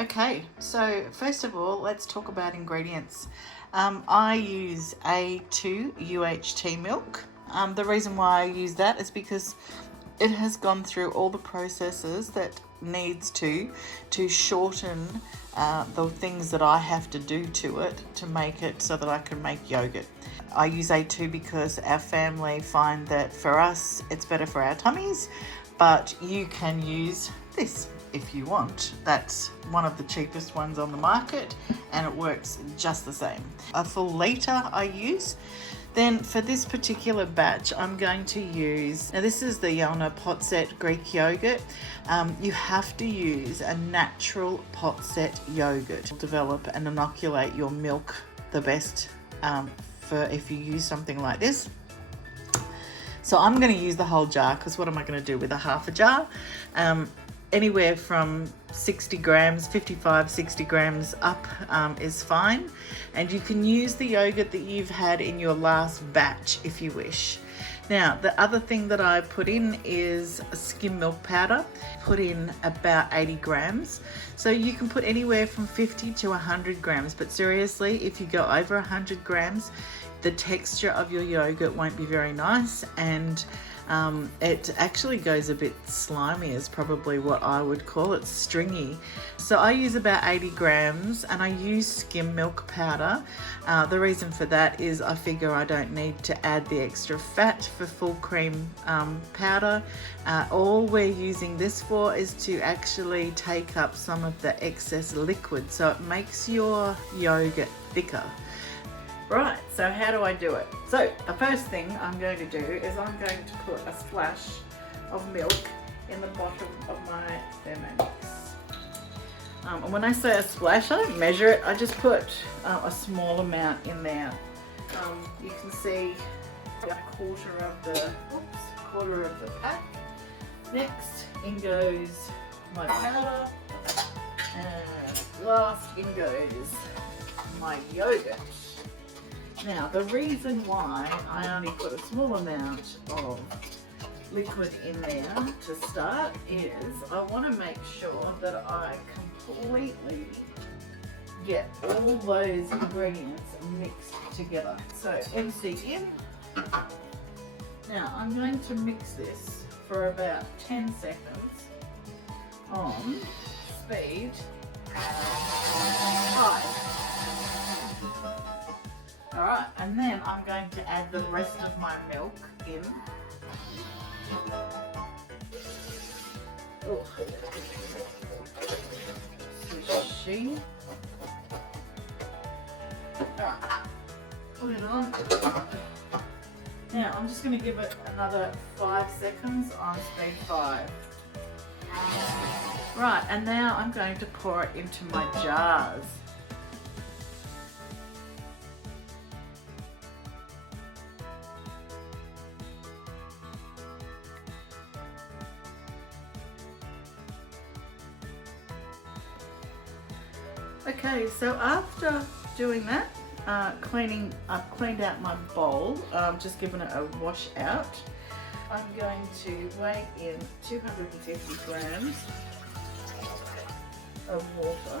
Okay, so first of all, let's talk about ingredients. I use A2 UHT milk. The reason why I use that is because it has gone through all the processes that needs to shorten the things that I have to do to it to make it so that I can make yogurt. I use A2 because our family find that for us it's better for our tummies, but you can use this if you want. That's one of the cheapest ones on the market and it works just the same. A full litre I use. Then for this particular batch, I'm going to use, now this is the Yoghurt pot set Greek yogurt. You have to use a natural pot set yogurt. Develop and inoculate your milk the best for if you use something like this. So I'm going to use the whole jar because what am I going to do with a half a jar? Anywhere from 60 grams, 55, 60 grams up is fine. And you can use the yogurt that you've had in your last batch if you wish. Now, the other thing that I put in is skim milk powder. Put in about 80 grams. So you can put anywhere from 50 to 100 grams. But seriously, if you go over 100 grams, the texture of your yogurt won't be very nice, and it actually goes a bit slimy is probably what I would call it, stringy. So I use about 80 grams and I use skim milk powder. The reason for that is I figure I don't need to add the extra fat for full cream powder. All we're using this for is to actually take up some of the excess liquid, so it makes your yogurt thicker. Right, so how do I do it? So the first thing I'm going to do is I'm going to put a splash of milk in the bottom of my Thermomix. And when I say a splash, I don't measure it, I just put a small amount in there. You can see a quarter of the pack. Next in goes my powder, and last in goes my yogurt. Now, the reason why I only put a small amount of liquid in there to start is I want to make sure that I completely get all those ingredients mixed together. So, empty in. Now, I'm going to mix this for about 10 seconds on speed 5. Alright, and then I'm going to add the rest of my milk in. Oh. Swishy. Alright, put it on. Now I'm just going to give it another 5 seconds on speed 5. Right, and now I'm going to pour it into my jars. Okay, so after doing that, I've cleaned out my bowl, just given it a wash out. I'm going to weigh in 250 grams of water,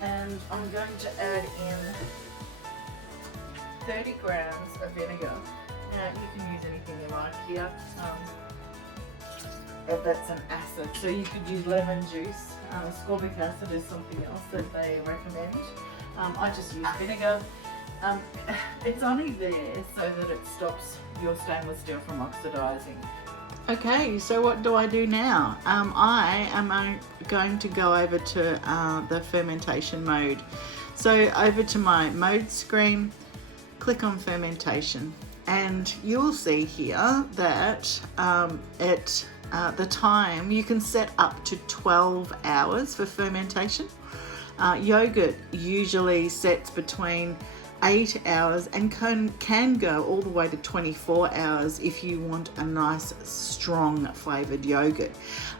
and I'm going to add in 30 grams of vinegar. Now you can use anything you like here. That's an acid, so you could use lemon juice. Ascorbic acid is something else that they recommend. I just use vinegar. It's only there so that it stops your stainless steel from oxidizing. Okay, so what do I do now? I am going to go over to the fermentation mode. So over to my mode screen, click on fermentation, and you'll see here that the time you can set up to 12 hours for fermentation. Yogurt usually sets between 8 hours and can go all the way to 24 hours if you want a nice strong flavored yogurt.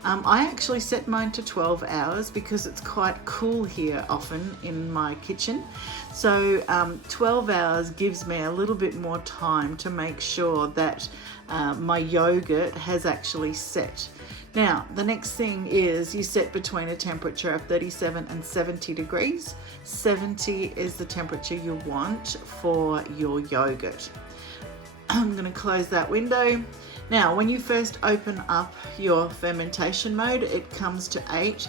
I actually set mine to 12 hours because it's quite cool here often in my kitchen. So 12 hours gives me a little bit more time to make sure that my yogurt has actually set. Now, the next thing is you set between a temperature of 37 and 70 degrees. 70 is the temperature you want for your yogurt. I'm going to close that window. Now, when you first open up your fermentation mode, it comes to 8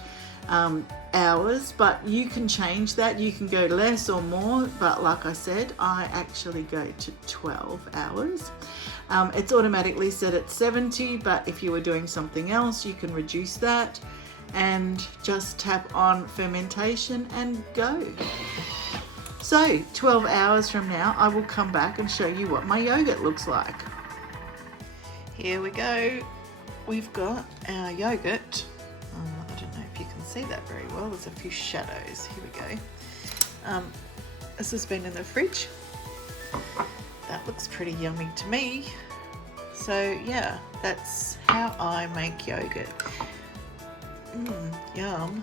hours, but you can change that. You can go less or more, but like I said, I actually go to 12 hours. It's automatically set at 70, but if you were doing something else, you can reduce that and just tap on fermentation and go. So 12 hours from now, I will come back and show you what my yogurt looks like. Here we go. We've got our yogurt. I don't know if you can see that very well. There's a few shadows. Here we go. This has been in the fridge. That looks pretty yummy to me. So yeah, that's how I make yogurt. Yum.